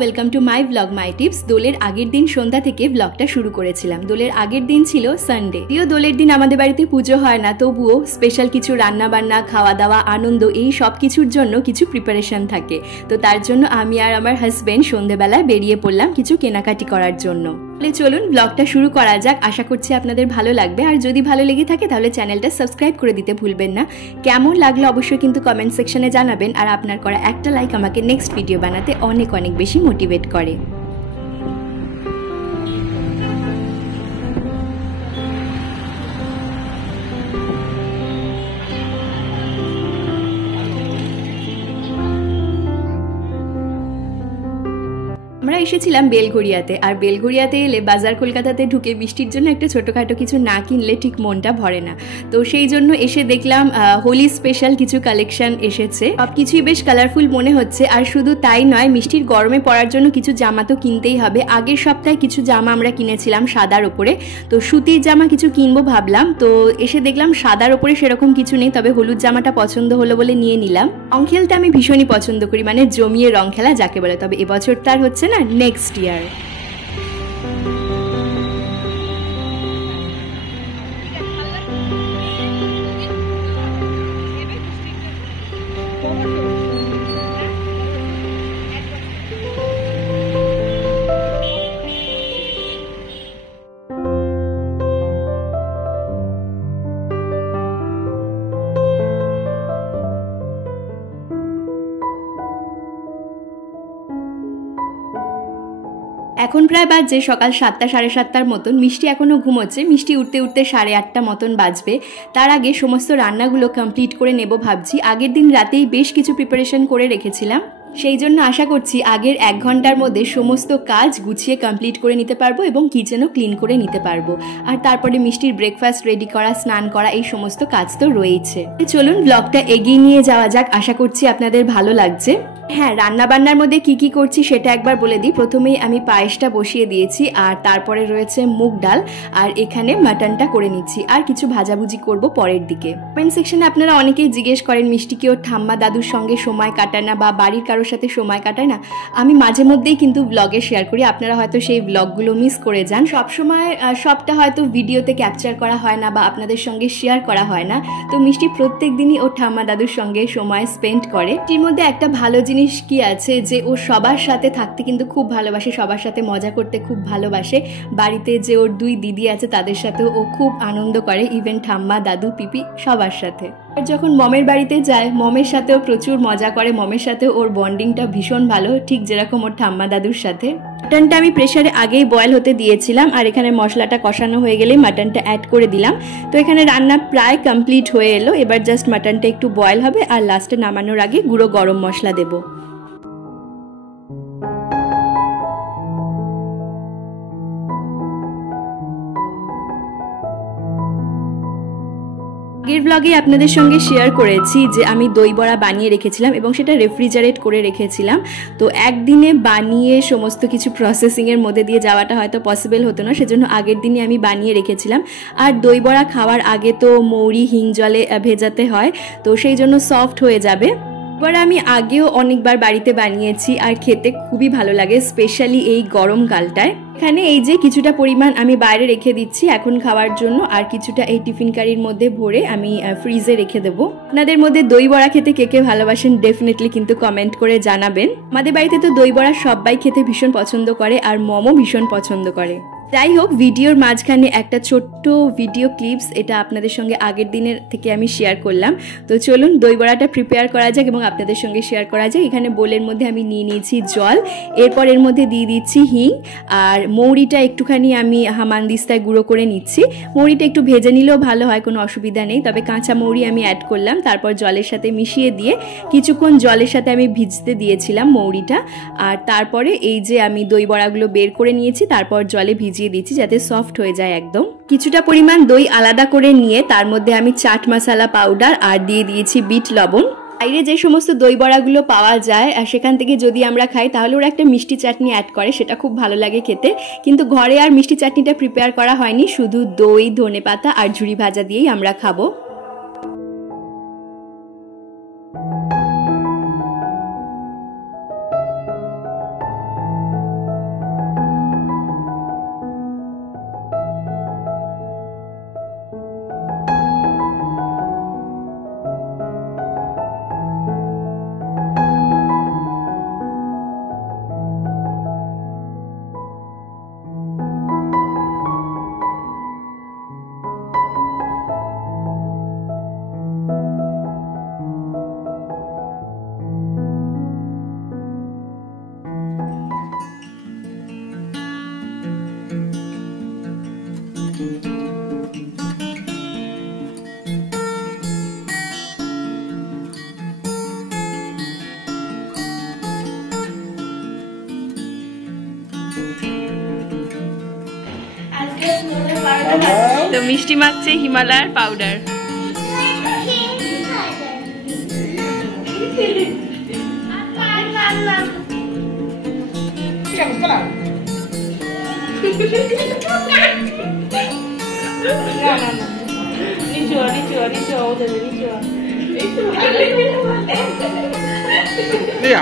Welcome to my blog my tips. দোলের আগের দিন সন্ধ্যা থেকে ব্লগটা শুরু করেছিলাম। দোলের আগের দিন ছিল সানডে। যদিও দোলের দিন আমাদের বাড়িতে পুজো হয় না, তবুও স্পেশাল কিছু রান্না বান্না, খাওয়া দাওয়া, আনন্দ এই সব কিছুর জন্য কিছু প্রিপারেশন থাকে। তো তার জন্য আমি আর আমার হাজবেন্ড সন্ধ্যেবেলায় বেরিয়ে পড়লাম কিছু কেনাকাটি করার জন্য। তাহলে চলুন ব্লগটা শুরু করা যাক। আশা করছি আপনাদের ভালো লাগবে, আর যদি ভালো লেগে থাকে তাহলে চ্যানেলটা সাবস্ক্রাইব করে দিতে ভুলবেন না। কেমন লাগলো অবশ্যই কিন্তু কমেন্ট সেকশনে জানাবেন, আর আপনার করা একটা লাইক আমাকে নেক্সট ভিডিও বানাতে অনেক অনেক বেশি মোটিভেট করে। আমরা এসেছিলাম বেলঘরিয়াতে, আর বেলঘরিয়াতে এলে বাজার কলকাতাতে ঢুকে বৃষ্টির জন্য একটা ছোটোখাটো কিছু না কিনলে ঠিক মনটা ভরে না। তো সেই জন্য এসে দেখলাম হোলি স্পেশাল কিছু কালেকশন এসেছে। সব কিছুই বেশ কালারফুল মনে হচ্ছে। আর শুধু তাই নয়, মিষ্টির গরমে পরার জন্য কিছু জামা তো কিনতেই হবে। আগের সপ্তাহে কিছু জামা আমরা কিনেছিলাম সাদার ওপরে, তো সুতির জামা কিছু কিনবো ভাবলাম। তো এসে দেখলাম সাদার ওপরে সেরকম কিছু নেই, তবে হলুদ জামাটা পছন্দ হলো বলে নিয়ে নিলাম। রং খেলতে আমি ভীষণই পছন্দ করি, মানে জমিয়ে রং খেলা যাকে বলে। তবে এবছর তার হচ্ছে না, নেক্সট ইয়ার। এখন প্রায় বাজছে সকাল 7টা সাড়ে 7টার মতন। মিষ্টি এখনও ঘুমোচ্ছে। মিষ্টি উঠতে উঠতে 8:30 মতন বাজবে। তার আগে সমস্ত রান্নাগুলো কমপ্লিট করে নেব ভাবছি। আগের দিন রাতেই বেশ কিছু প্রিপারেশন করে রেখেছিলাম, সেই জন্য আশা করছি আগের 1 ঘন্টার মধ্যে সমস্ত কাজ গুছিয়ে কমপ্লিট করে নিতে পারবো এবং কিচেনও ক্লিন করে নিতে পারবো। আর তারপরে মিষ্টির ব্রেকফাস্ট রেডি করা, স্নান করা, এই সমস্ত কাজ তো রয়েইছে। চলুন ব্লগটা এগিয়ে নিয়ে যাওয়া যাক। আশা করছি আপনাদের ভালো লাগছে। হ্যাঁ, রান্না বান্নার মধ্যে কি কি করছি সেটা একবার বলে দিই। প্রথমেই আমি পায়েসটা বসিয়ে দিয়েছি, আর তারপরে রয়েছে মুগ ডাল, আর এখানে মাটনটা করে নিচ্ছি, আর কিছু ভাজাভুজি করব পরের দিকে। কমেন্ট সেকশনে আপনারা অনেকেই জিজ্ঞেস করেন মিষ্টি কি ওর ঠাম্মা দাদুর সঙ্গে সময় কাটায় না, বা বাড়ির কারোর সাথে সময় কাটায় না। আমি মাঝে মধ্যেই কিন্তু ব্লগে শেয়ার করি, আপনারা হয়তো সেই ব্লগগুলো মিস করে যান। সবসময় সবটা হয়তো ভিডিওতে ক্যাপচার করা হয় না বা আপনাদের সঙ্গে শেয়ার করা হয় না। তো মিষ্টি প্রত্যেক দিনই ওর ঠাম্মা দাদুর সঙ্গে সময় স্পেন্ড করে। এর মধ্যে একটা ভালো জিনিস কি আছে যে ও সবার সাথে থাকতে কিন্তু খুব ভালোবাসে, সবার সাথে মজা করতে খুব ভালোবাসে। বাড়িতে যে ওর 2 দিদি আছে তাদের সাথেও ও খুব আনন্দ করে, ইভেন ঠাম্মা দাদু পিপি সবার সাথে। আর যখন মমের বাড়িতে যায়, মমের সাথেও প্রচুর মজা করে। মমের সাথেও ওর বন্ডিংটা ভীষণ ভালো, ঠিক যেরকম ওর ঠাম্মা দাদুর সাথে। মাটনটা আমি প্রেসারে আগেই বয়েল হতে দিয়েছিলাম, আর এখানে মশলাটা কষানো হয়ে গেলেই মাটনটা অ্যাড করে দিলাম। তো এখানে রান্না প্রায় কমপ্লিট হয়ে এলো। এবার জাস্ট মাটনটা একটু বয়েল হবে, আর লাস্টে নামানোর আগে গুঁড়ো গরম মশলা দেবো। আগের ব্লগে আপনাদের সঙ্গে শেয়ার করেছি যে আমি দই বড়া বানিয়ে রেখেছিলাম এবং সেটা রেফ্রিজারেট করে রেখেছিলাম। তো একদিনে বানিয়ে সমস্ত কিছু প্রসেসিংয়ের মধ্যে দিয়ে যাওয়াটা হয়তো পসিবল হতো না, সেজন্য আগের দিনে আমি বানিয়ে রেখেছিলাম। আর দই বড়া খাওয়ার আগে তো মৌরি হিং জলে ভেজাতে হয়, তো সেই জন্য সফট হয়ে যাবে। এবার আমি আগেও অনেকবার বাড়িতে বানিয়েছি, আর খেতে খুবই ভালো লাগে, স্পেশালি এই গরমকালটায়। এখানে এই যে কিছুটা পরিমাণ আমি বাইরে রেখে দিচ্ছি এখন খাওয়ার জন্য, আর কিছুটা এই টিফিন কারির মধ্যে ভরে আমি ফ্রিজে রেখে দেবো। আপনাদের মধ্যে দই বড়া খেতে কে কে ভালোবাসেন ডেফিনেটলি কিন্তু কমেন্ট করে জানাবেন। আমাদের বাড়িতে তো দই বড়া সবাই খেতে ভীষণ পছন্দ করে, আর মমও ভীষণ পছন্দ করে। যাই হোক, ভিডিওর মাঝখানে একটা ছোট্ট ভিডিও ক্লিপস, এটা আপনাদের সঙ্গে আগের দিনের থেকে আমি শেয়ার করলাম। তো চলুন দই বড়াটা প্রিপেয়ার করা যাক এবং আপনাদের সঙ্গে শেয়ার করা যাক। এখানে বোলের মধ্যে আমি নিয়ে নিয়েছি জল, এরপর এর মধ্যে দিয়ে দিচ্ছি হিং, আর মৌরিটা একটুখানি আমি হামানদিস্তায় গুঁড়ো করে নিচ্ছি। মৌরিটা একটু ভেজে নিলেও ভালো হয়, কোনো অসুবিধা নেই, তবে কাঁচা মৌরি আমি অ্যাড করলাম। তারপর জলের সাথে মিশিয়ে দিয়ে কিছুক্ষণ জলের সাথে আমি ভিজতে দিয়েছিলাম মৌরিটা। আর তারপরে এই যে আমি দই বড়াগুলো বের করে নিয়েছি, তারপর জলে ভিজিয়ে দিচ্ছি যাতে সফট হয়ে যায় একদম। কিছুটা পরিমাণ দই আলাদা করে নিয়ে তার মধ্যে আমি চাট মশলা পাউডার আর দিয়ে দিয়েছি বিট লবণ। বাইরে যে সমস্ত দই বড়াগুলো পাওয়া যায় সেখান থেকে যদি আমরা খাই তাহলে ওরা একটা মিষ্টি চাটনি অ্যাড করে, সেটা খুব ভালো লাগে খেতে। কিন্তু ঘরে আর মিষ্টি চাটনিটা প্রিপেয়ার করা হয়নি, শুধু দই, ধনেপাতা আর ঝুরি ভাজা দিয়েই আমরা খাবো। তো মিষ্টি মাখছে হিমালয়ার পাউডার।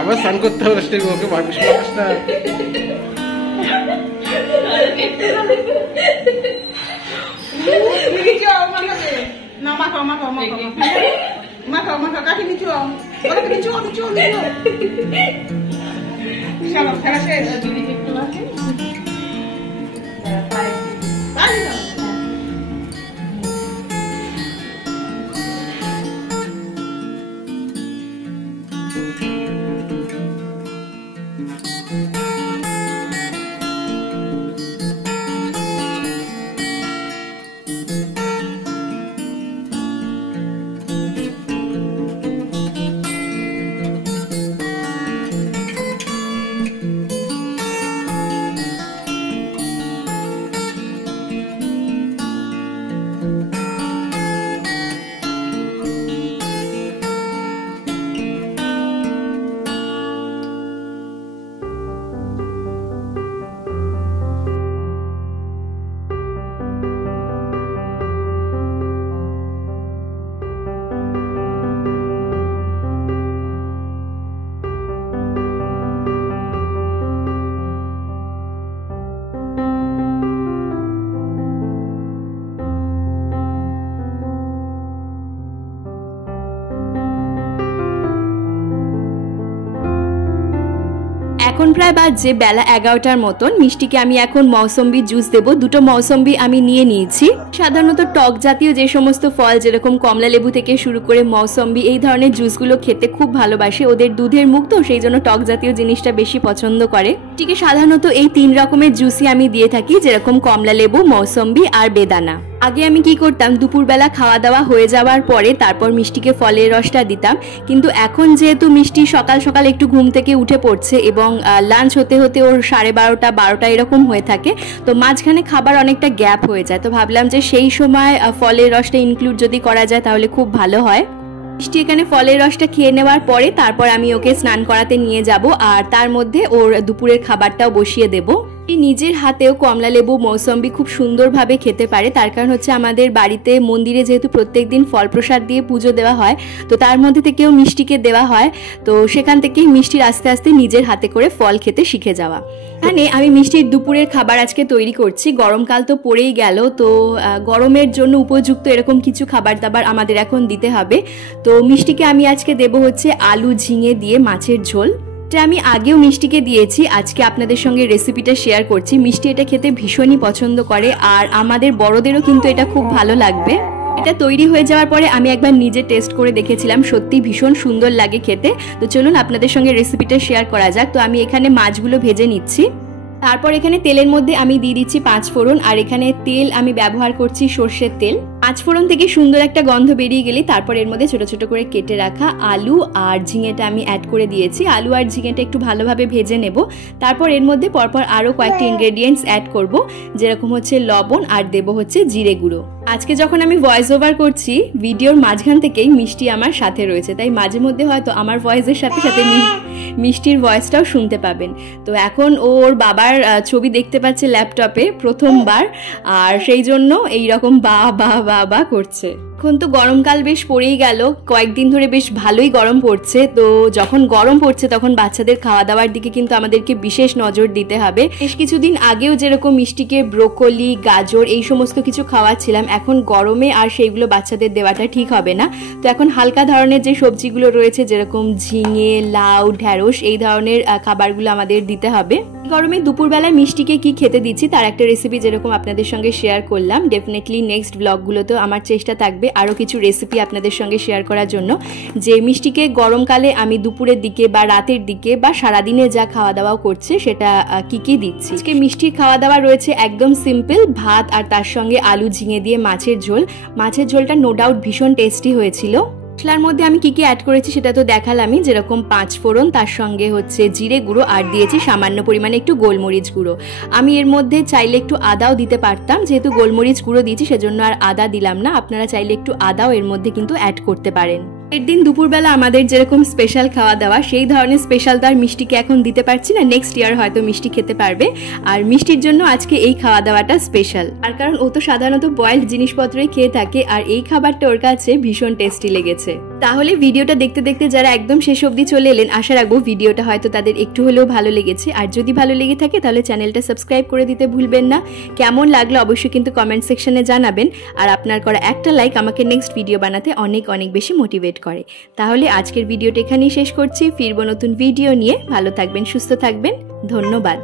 আবার স্নান করতে হবে, ওকে ভাবিস না। এখন প্রায় বাজে বেলা 11টার মতন। মিষ্টিকে আমি এখন মৌসম্বি জুস দেবো। দুটো মৌসম্বি আমি নিয়ে নিয়েছি। সাধারণত টক জাতীয় যে সমস্ত ফল যেরকম কমলা লেবু থেকে শুরু করে মৌসম্বি এই ধরনের জুসগুলো খেতে খুব ভালোবাসে। ওদের দুধের মুখ তো, সেই জন্য টক জাতীয় জিনিসটা বেশি পছন্দ করে। মিষ্টিকে সাধারণত এই 3 রকমের জুসই আমি দিয়ে থাকি, যেরকম কমলা লেবু, মৌসম্বি আর বেদানা। আগে আমি কি করতাম, দুপুরবেলা খাওয়া দাওয়া হয়ে যাওয়ার পরে তারপর মিষ্টিকে ফলের রসটা দিতাম, কিন্তু এখন যেহেতু মিষ্টি সকাল সকাল একটু ঘুম থেকে উঠে পড়ছে এবং লাঞ্চ হতে হতে ওর 12:30 12টা এরকম হয়ে থাকে, তো মাঝখানে খাবার অনেকটা গ্যাপ হয়ে যায়। তো ভাবলাম যে সেই সময় ফলের রসটা ইনক্লুড যদি করা যায় তাহলে খুব ভালো হয়। মিষ্টি এখানে ফলের রসটা খেয়ে নেওয়ার পরে তারপর আমি ওকে স্নান করাতে নিয়ে যাব, আর তার মধ্যে ওর দুপুরের খাবারটাও বসিয়ে দেবো। নিজের হাতেও কমলা লেবু, মৌসম্বি খুব সুন্দরভাবে খেতে পারে। তার কারণ হচ্ছে আমাদের বাড়িতে মন্দিরে যেহেতু প্রত্যেকদিন ফল প্রসাদ দিয়ে পুজো দেওয়া হয়, তো তার মধ্যে থেকেও মিষ্টিকে দেওয়া হয়। তো সেখান থেকেই মিষ্টির আস্তে আস্তে নিজের হাতে করে ফল খেতে শিখে যাওয়া। এখানে আমি মিষ্টির দুপুরের খাবার আজকে তৈরি করছি। গরমকাল তো পড়েই গেল, তো গরমের জন্য উপযুক্ত এরকম কিছু খাবার দাবার আমাদের এখন দিতে হবে। তো মিষ্টিকে আমি আজকে দেবো হচ্ছে আলু ঝিঙে দিয়ে মাছের ঝোল। এটা আমি আগেও মিষ্টিকে দিয়েছি, আজকে আপনাদের সঙ্গে রেসিপিটা শেয়ার করছি। মিষ্টি এটা খেতে ভীষণই পছন্দ করে, আর আমাদের বড়দেরও কিন্তু এটা খুব ভালো লাগবে। এটা তৈরি হয়ে যাওয়ার পরে আমি একবার নিজে টেস্ট করে দেখেছিলাম, সত্যি ভীষণ সুন্দর লাগে খেতে। তো চলুন আপনাদের সঙ্গে রেসিপিটা শেয়ার করা যাক। তো আমি এখানে মাছগুলো ভেজে নিচ্ছি। তারপর এখানে তেলের মধ্যে আমি দিয়ে দিচ্ছি 5 ফোড়ন, আর এখানে তেল আমি ব্যবহার করছি সর্ষের তেল। 5 ফোড়ন থেকে সুন্দর একটা গন্ধ বেরিয়ে গেলে তারপর এর মধ্যে ছোট ছোট করে কেটে রাখা আলু আর ঝিঙেটা আমি অ্যাড করে দিয়েছি। আলু আর ঝিঙেটা একটু ভালোভাবে ভেজে নেব। তারপর এর মধ্যে পরপর আরও কয়েকটি ইনগ্রেডিয়েন্টস অ্যাড করব, যেরকম হচ্ছে লবণ, আর দেব হচ্ছে জিরে গুঁড়ো। আজকে যখন আমি ভয়েস ওভার করছি ভিডিওর মাঝখান থেকেই মিষ্টি আমার সাথে রয়েছে, তাই মাঝে মধ্যে হয়তো আমার ভয়েসের সাথে সাথে মিষ্টির ভয়েসটাও শুনতে পাবেন। তো এখন ওর বাবার ছবি দেখতে পাচ্ছে ল্যাপটপে প্রথমবার, আর সেই জন্য এইরকম বা বা বা বা করছে। এখন তো গরমকাল বেশ পড়েই গেল, কয়েকদিন ধরে বেশ ভালোই গরম পড়ছে। তো যখন গরম পড়ছে তখন বাচ্চাদের খাওয়া দাওয়ার দিকে কিন্তু আমাদেরকে বিশেষ নজর দিতে হবে। বেশ কিছুদিন আগেও যেরকম মিষ্টিকে ব্রোকলি, গাজর এই সমস্ত কিছু খাওয়াচ্ছিলাম, এখন গরমে আর সেইগুলো বাচ্চাদের দেওয়াটা ঠিক হবে না। তো এখন হালকা ধরনের যে সবজিগুলো রয়েছে, যেরকম ঝিঙে, লাউ, ঢ্যাঁড়স, এই ধরনের খাবারগুলো আমাদের দিতে হবে। গরমে দুপুরবেলায় মিষ্টিকে কি খেতে দিচ্ছি তার একটা রেসিপি যেরকম আপনাদের সঙ্গে শেয়ার করলাম। ডেফিনেটলি নেক্সট ব্লগগুলোতেও আমার চেষ্টা থাকবে আরও কিছু রেসিপি আপনাদের সঙ্গে শেয়ার করার জন্য, যে মিষ্টিকে গরমকালে আমি দুপুরের দিকে বা রাতের দিকে বা সারাদিনে যা খাওয়া দাওয়া করছে সেটা কি কি দিচ্ছি। আজকে মিষ্টির খাওয়া দাওয়া রয়েছে একদম সিম্পল, ভাত আর তার সঙ্গে আলু ঝিঙে দিয়ে মাছের ঝোল। মাছের ঝোলটা নো ডাউট ভীষণ টেস্টি হয়েছিল। মশলার মধ্যে আমি কি অ্যাড করেছি সেটা তো দেখালামই, যেরকম 5 ফোড়ন, তার সঙ্গে হচ্ছে জিরে গুঁড়ো আর দিয়েছি সামান্য পরিমাণে একটু গোলমরিচ গুঁড়ো। আমি এর মধ্যে চাইলে একটু আদাও দিতে পারতাম, যেহেতু গোলমরিচ গুঁড়ো দিয়েছি সেজন্য আর আদা দিলাম না। আপনারা চাইলে একটু আদাও এর মধ্যে কিন্তু অ্যাড করতে পারেন। এর দিন দুপুরবেলা আমাদের যেরকম স্পেশাল খাওয়া দাওয়া, সেই ধরনের স্পেশাল তো আর মিষ্টিকে এখন দিতে পারছি না, নেক্সট ইয়ার হয়তো মিষ্টি খেতে পারবে। আর মিষ্টির জন্য আজকে এই খাওয়া দাওয়াটা স্পেশাল, আর কারণ ও তো সাধারণত বয়েলড জিনিসপত্রই খেয়ে থাকে, আর এই খাবারটা ওর কাছে ভীষণ টেস্টি লেগেছে। তাহলে ভিডিওটা দেখতে দেখতে যারা একদম শেষ অবধি চলে এলেন, আশা রাখবো ভিডিওটা হয়তো তাদের একটু হলেও ভালো লেগেছে। আর যদি ভালো লেগে থাকে তাহলে চ্যানেলটা সাবস্ক্রাইব করে দিতে ভুলবেন না। কেমন লাগলো অবশ্যই কিন্তু কমেন্ট সেকশনে জানাবেন, আর আপনার করা একটা লাইক আমাকে নেক্সট ভিডিও বানাতে অনেক অনেক বেশি মোটিভেট করে। তাহলে আজকের ভিডিওটা এখানেই শেষ করছি, ফিরবো নতুন ভিডিও নিয়ে। ভালো থাকবেন, সুস্থ থাকবেন, ধন্যবাদ।